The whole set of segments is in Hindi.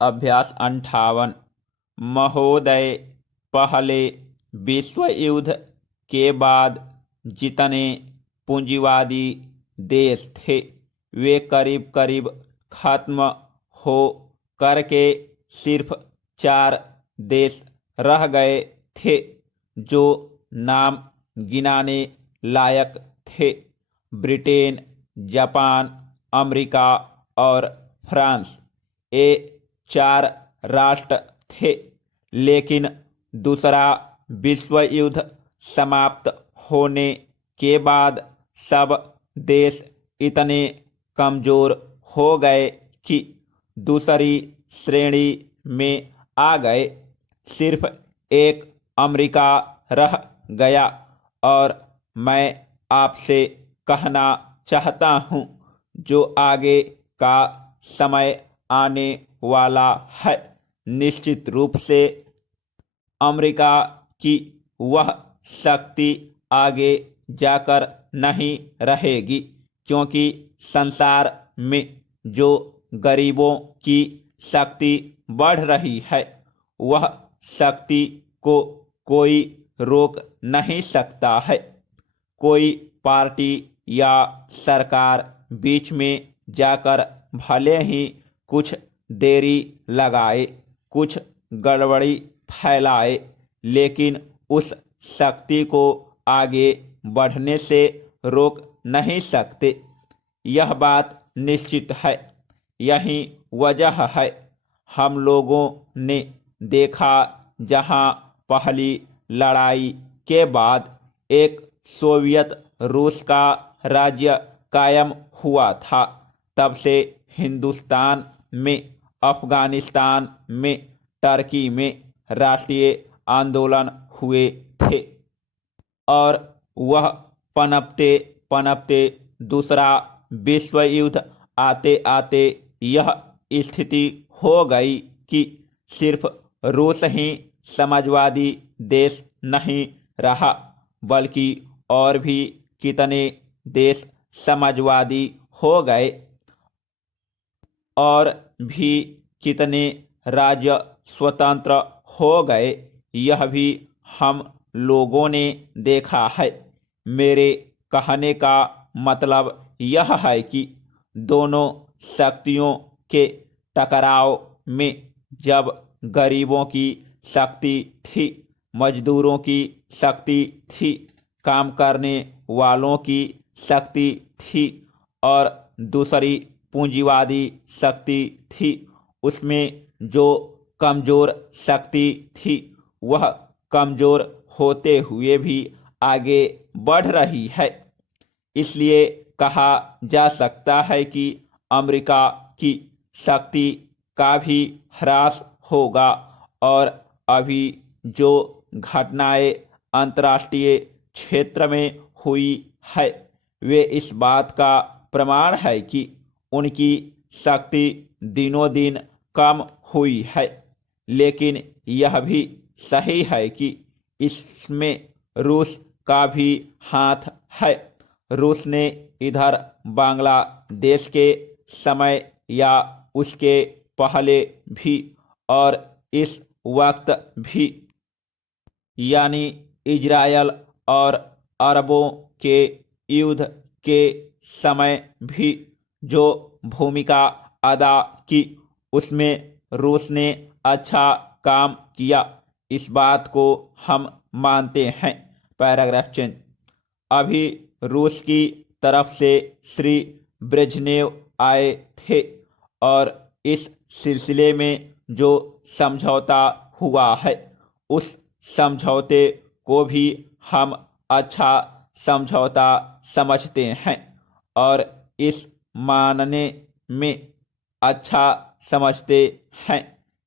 अभ्यास 58। महोदय, पहले विश्व युद्ध के बाद जितने पूंजीवादी देश थे वे करीब करीब खत्म हो करके सिर्फ 4 देश रह गए थे जो नाम गिनाने लायक थे। ब्रिटेन, जापान, अमेरिका और फ्रांस। ये 4 राष्ट्र थे, लेकिन दूसरा विश्व युद्ध समाप्त होने के बाद सब देश इतने कमजोर हो गए कि दूसरी श्रेणी में आ गए। सिर्फ एक अमेरिका रह गया और मैं आपसे कहना चाहता हूँ, जो आगे का समय आने वाला है, निश्चित रूप से अमेरिका की वह शक्ति आगे जाकर नहीं रहेगी, क्योंकि संसार में जो गरीबों की शक्ति बढ़ रही है वह शक्ति को कोई रोक नहीं सकता है। कोई पार्टी या सरकार बीच में जाकर भले ही कुछ देरी लगाए, कुछ गड़बड़ी फैलाए, लेकिन उस शक्ति को आगे बढ़ने से रोक नहीं सकते। यह बात निश्चित है। यही वजह है हम लोगों ने देखा, जहां पहली लड़ाई के बाद एक सोवियत रूस का राज्य कायम हुआ था, तब से हिंदुस्तान में, अफगानिस्तान में, टर्की में राष्ट्रीय आंदोलन हुए थे और वह पनपते पनपते दूसरा विश्व युद्ध आते आते यह स्थिति हो गई कि सिर्फ रूस ही समाजवादी देश नहीं रहा, बल्कि और भी कितने देश समाजवादी हो गए और भी कितने राज्य स्वतंत्र हो गए। यह भी हम लोगों ने देखा है। मेरे कहने का मतलब यह है कि दोनों शक्तियों के टकराव में जब गरीबों की शक्ति थी, मजदूरों की शक्ति थी, काम करने वालों की शक्ति थी और दूसरी पूंजीवादी शक्ति थी, उसमें जो कमजोर शक्ति थी वह कमजोर होते हुए भी आगे बढ़ रही है। इसलिए कहा जा सकता है कि अमेरिका की शक्ति का भी ह्रास होगा और अभी जो घटनाएं अंतर्राष्ट्रीय क्षेत्र में हुई है वे इस बात का प्रमाण है कि उनकी शक्ति दिनों दिन कम हुई है। लेकिन यह भी सही है कि इसमें रूस का भी हाथ है। रूस ने इधर बांग्लादेश के समय या उसके पहले भी और इस वक्त भी, यानी इजरायल और अरबों के युद्ध के समय भी जो भूमिका अदा की, उसमें रूस ने अच्छा काम किया, इस बात को हम मानते हैं। Paragraph change. अभी रूस की तरफ से श्री ब्रेजनेव आए थे और इस सिलसिले में जो समझौता हुआ है उस समझौते को भी हम अच्छा समझौता समझते हैं और इस मानने में अच्छा समझते हैं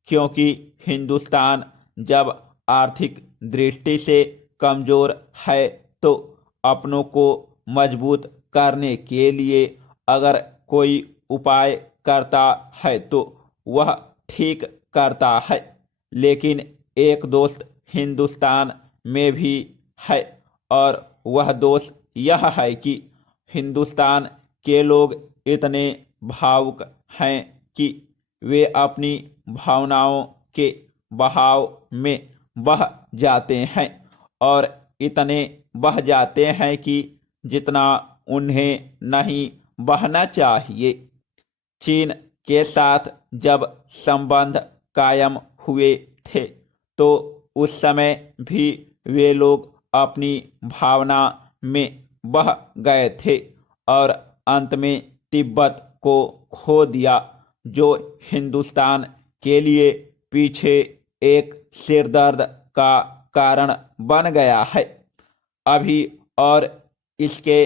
क्योंकि हिंदुस्तान जब आर्थिक दृष्टि से कमजोर है तो अपनों को मजबूत करने के लिए अगर कोई उपाय करता है तो वह ठीक करता है। लेकिन एक दोस्त हिंदुस्तान में भी है और वह दोस्त यह है कि हिंदुस्तान के लोग इतने भावुक हैं कि वे अपनी भावनाओं के बहाव में बह जाते हैं और इतने बह जाते हैं कि जितना उन्हें नहीं बहना चाहिए। चीन के साथ जब संबंध कायम हुए थे तो उस समय भी वे लोग अपनी भावना में बह गए थे और अंत में तिब्बत को खो दिया, जो हिंदुस्तान के लिए पीछे एक सिरदर्द का कारण बन गया है। अभी और इसके